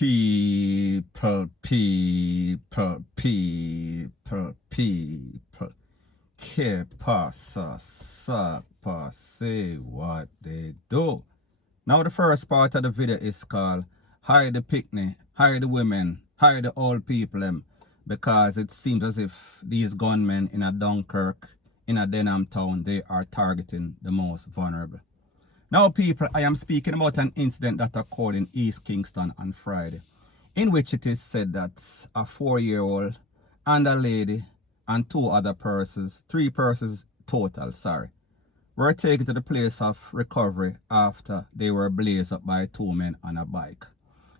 People. Que pasa, sapa, say what they do. Now the first part of the video is called Hire the Picnic, Hire the Women, Hire the Old People them, because it seems as if these gunmen in a Dunkirk, in a Denham town, they are targeting the most vulnerable. Now people, I am speaking about an incident that occurred in East Kingston on Friday, in which it is said that a 4-year-old and a lady and 2 other persons, 3 persons total, were taken to the place of recovery after they were blazed up by 2 men on a bike.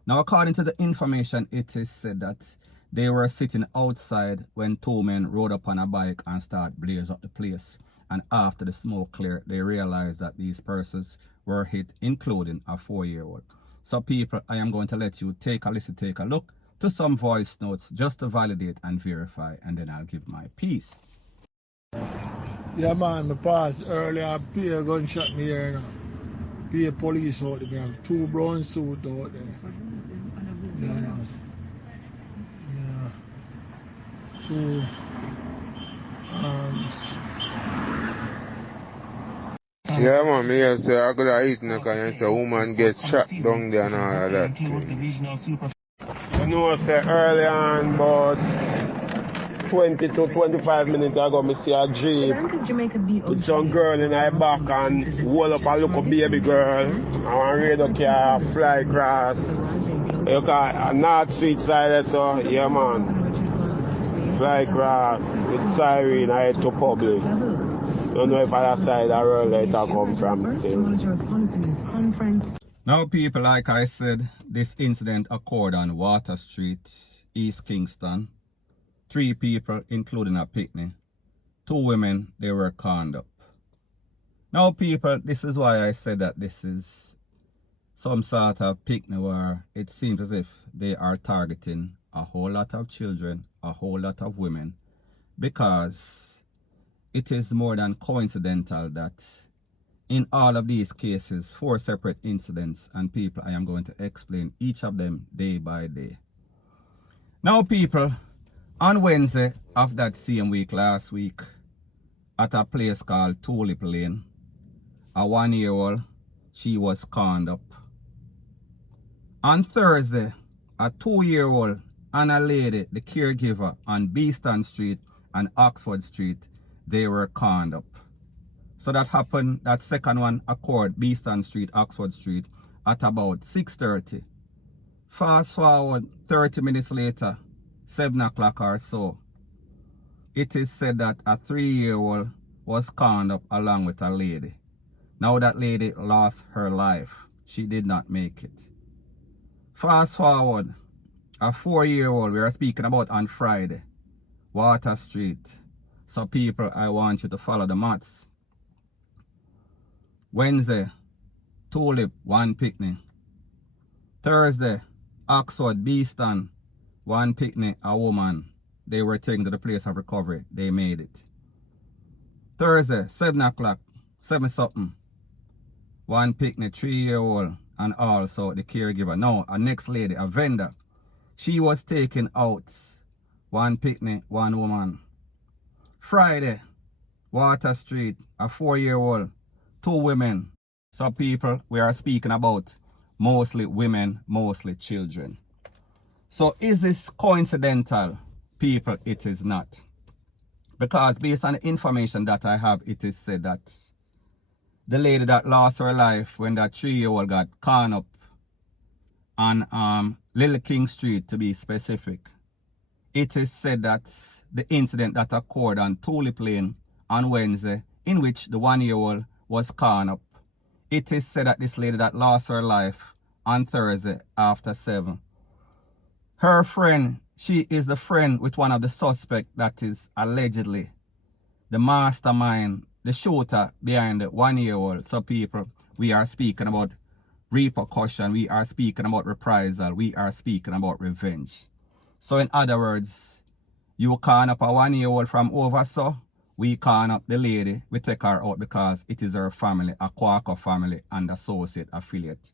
Now according to the information, it is said that they were sitting outside when 2 men rode up on a bike and started blaze up the place. And after the smoke cleared, they realized that these persons were hit, including a 4-year-old. So people, I am going to let you take a listen, take a look to some voice notes just to validate and verify, and then I'll give my piece. Yeah man, I passed earlier, pay a gunshot me here now. Pay a police out there, have 2 brown suits out there. Yeah. So, yeah, man, me I say I could have eaten because a woman gets trapped down there and all of that. You know, I say early on, about 20 to 25 minutes ago, I see a Jeep with some girl in her back and hold up a little baby girl. And one radio car fly across. You got a north street side, so yeah, man. Fly across with siren, I head to public. Don't know if other side of the road later come from still. Now people, like I said, this incident occurred on Water Street, East Kingston. 3 people, including a picnic. 2 women, they were conned up. Now people, this is why I said that this is some sort of picnic where it seems as if they are targeting a whole lot of children, a whole lot of women, because it is more than coincidental that in all of these cases, 4 separate incidents, and people, I am going to explain each of them day by day. Now people, on Wednesday of that same week last week, at a place called Tulip Lane, a 1-year-old, she was conned up. On Thursday, a 2-year-old and a lady, the caregiver, on Beeston Street and Oxford Street, they were conned up. So that happened, that second one occurred Beeston Street, Oxford Street at about 6:30. Fast forward 30 minutes later, 7 o'clock or so, it is said that a 3-year-old was conned up along with a lady. Now that lady lost her life. She did not make it. Fast forward, a 4-year-old we are speaking about on Friday, Water Street. So people, I want you to follow the maths. Wednesday, Tulip, 1 picnic. Thursday, Oxford, Beeston, 1 picnic, a woman. They were taken to the place of recovery. They made it. Thursday, 7 o'clock, 7 something. 1 picnic, 3-year-old, and also the caregiver. Now, a next lady, a vendor. She was taken out. 1 picnic, 1 woman. Friday, Water Street, a 4-year-old, 2 women. So people, we are speaking about mostly women, mostly children. So is this coincidental? People, it is not. Because based on the information that I have, it is said that the lady that lost her life when that 3-year-old got conned up on Little King Street, to be specific, it is said that the incident that occurred on Tulip Lane on Wednesday, in which the 1-year-old was conned up, it is said that this lady that lost her life on Thursday after 7, her friend, she is the friend with one of the suspects that is allegedly the mastermind, the shooter behind the 1-year-old. So people, we are speaking about repercussion, we are speaking about reprisal, we are speaking about revenge. So in other words, you con up a 1-year-old from over, so we con up the lady, we take her out because it is her family, a Quaker family and associate affiliate.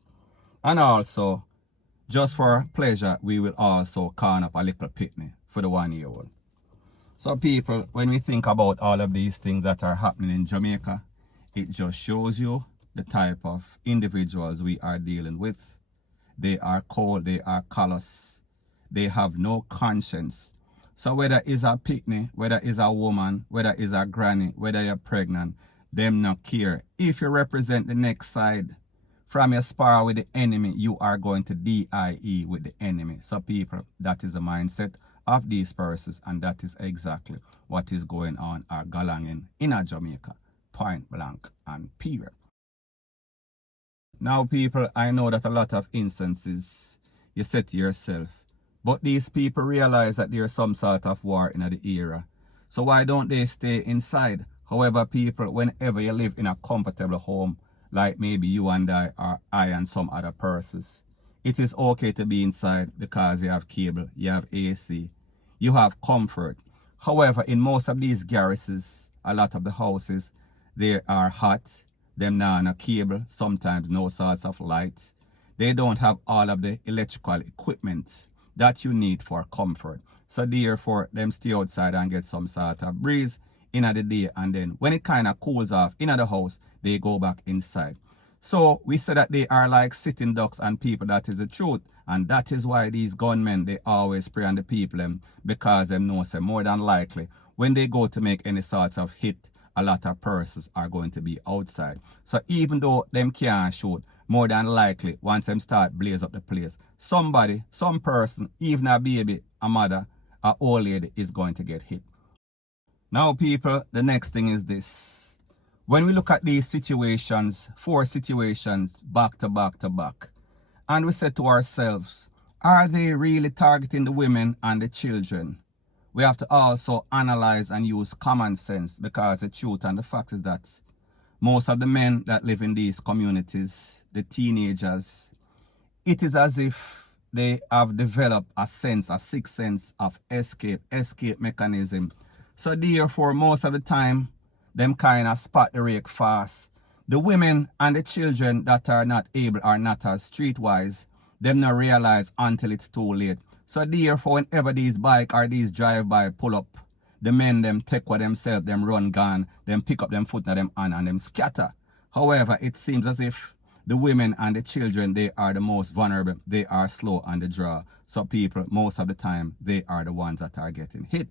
And also, Just for pleasure, we will also corn up a little picnic for the 1-year-old. So people, when we think about all of these things that are happening in Jamaica, it just shows you the type of individuals we are dealing with. They are cold, they are callous, they have no conscience. So whether it's a picnic, whether it's a woman, whether it's a granny, whether you're pregnant, them not care. If you represent the next side, from your spar with the enemy, you are going to DIE with the enemy. So people, that is the mindset of these persons, and that is exactly what is going on or galanging in Jamaica, point blank and period. Now people, I know that a lot of instances you say to yourself, but these people realize that there's some sort of war in the era. So why don't they stay inside? However, people, whenever you live in a comfortable home, like maybe you and I, or I and some other persons, it is okay to be inside because you have cable, you have AC, you have comfort. However, in most of these garrisons, a lot of the houses, they are hot, them not on a cable, sometimes no sorts of lights. They don't have all of the electrical equipment that you need for comfort. So therefore, them stay outside and get some sort of breeze in the day, and then when it kind of cools off in the house, they go back inside. So we say that they are like sitting ducks and people, that is the truth. And that is why these gunmen, they always prey on the people because them know say more than likely when they go to make any sorts of hit, a lot of persons are going to be outside. So even though them can't shoot, more than likely once them start blaze up the place, somebody, some person, even a baby, a mother, a old lady is going to get hit. Now people, the next thing is this. When we look at these situations, 4 situations back to back to back, and we say to ourselves, are they really targeting the women and the children? We have to also analyze and use common sense, because the truth and the fact is that most of the men that live in these communities, the teenagers, it is as if they have developed a sense, a sixth sense of escape mechanism. So therefore, most of the time, them kind of spot the rake fast. The women and the children that are not able or not as streetwise, them not realize until it's too late. So therefore, whenever these bike or these drive-by pull up, the men them take what themselves, them run gun, them pick up them foot and them hand and them scatter. However, it seems as if the women and the children, they are the most vulnerable. They are slow on the draw. So people, most of the time, they are the ones that are getting hit.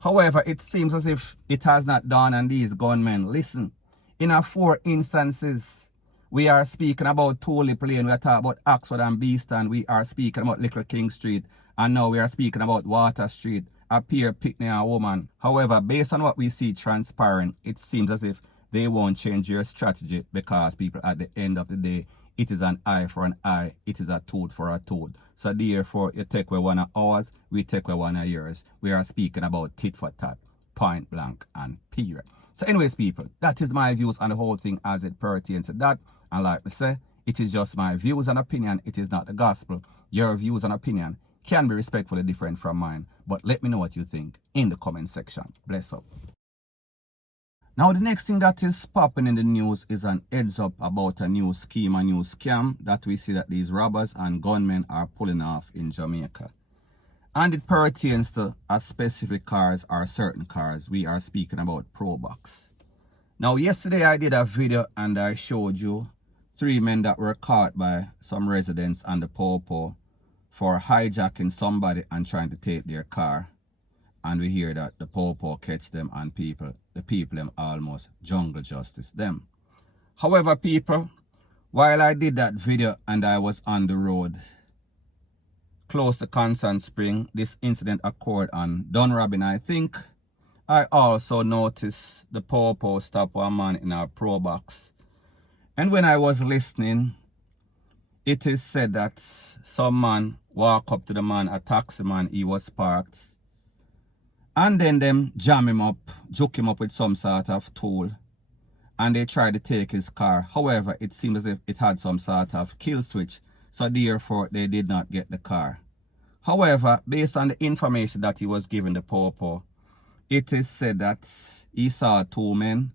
However, it seems as if it has not dawned on these gunmen. Listen, in our 4 instances, we are speaking about Tulip Lane, we are talking about Oxford and Beeston, we are speaking about Little King Street, and now we are speaking about Water Street, a peer picnic a woman. However, based on what we see transpiring, it seems as if they won't change your strategy, because people, at the end of the day, it is an eye for an eye, it is a tooth for a tooth. So therefore, you take away one of ours, we take away one of yours. We are speaking about tit for tat, point blank and period. So anyways, people, that is my views on the whole thing as it pertains to that. And like I say, it is just my views and opinion, it is not the gospel. Your views and opinion can be respectfully different from mine, but let me know what you think in the comment section. Bless up. Now the next thing that is popping in the news is an heads up about a new scheme, a new scam that we see that these robbers and gunmen are pulling off in Jamaica. And it pertains to a specific cars or certain cars. We are speaking about Probox. Now yesterday I did a video and I showed you 3 men that were caught by some residents on the Popo for hijacking somebody and trying to take their car. And we hear that the Popo catch them and the people them almost jungle justice them. However, people, while I did that video and I was on the road close to Constant Spring, this incident occurred on Dunrobin, I think. I also noticed the Popo stop one man in our Probox. And when I was listening, it is said that some man walked up to the man, a taxi man, he was parked. And then them jam him up, juke him up with some sort of tool. And they tried to take his car. However, it seemed as if it had some sort of kill switch. So therefore, they did not get the car. However, based on the information that he was given the Popo, it is said that he saw 2 men.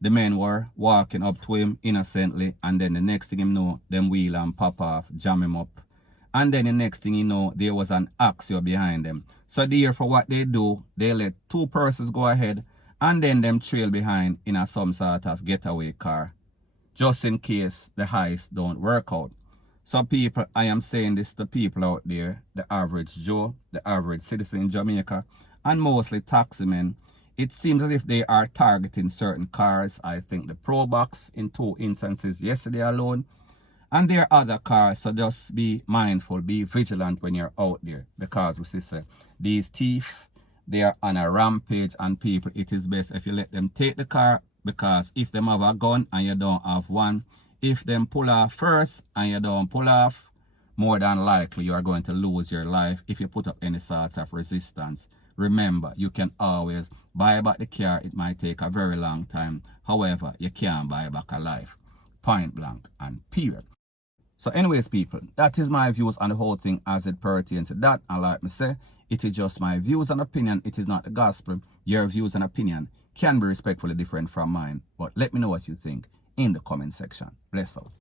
The men were walking up to him innocently. And then the next thing him know, them wheel and pop off, jam him up. And then the next thing you know, there was an Axio behind them. So therefore what they do, they let two persons go ahead and then them trail behind in a some sort of getaway car, just in case the heist don't work out. So people, I am saying this to people out there, the average Joe, the average citizen in Jamaica, and mostly taxi men. It seems as if they are targeting certain cars. I think the Pro Box in 2 instances yesterday alone. And there are other cars, so just be mindful, be vigilant when you're out there. Because we see these thieves, they are on a rampage, and people, it is best if you let them take the car, because if them have a gun and you don't have one, if them pull off first and you don't pull off, more than likely you are going to lose your life if you put up any sorts of resistance. Remember, you can always buy back the car. It might take a very long time. However, you can't buy back a life. Point blank and period. So anyways, people, that is my views on the whole thing as it pertains to that. And like me say, it is just my views and opinion. It is not the gospel. Your views and opinion can be respectfully different from mine. But let me know what you think in the comment section. Bless up.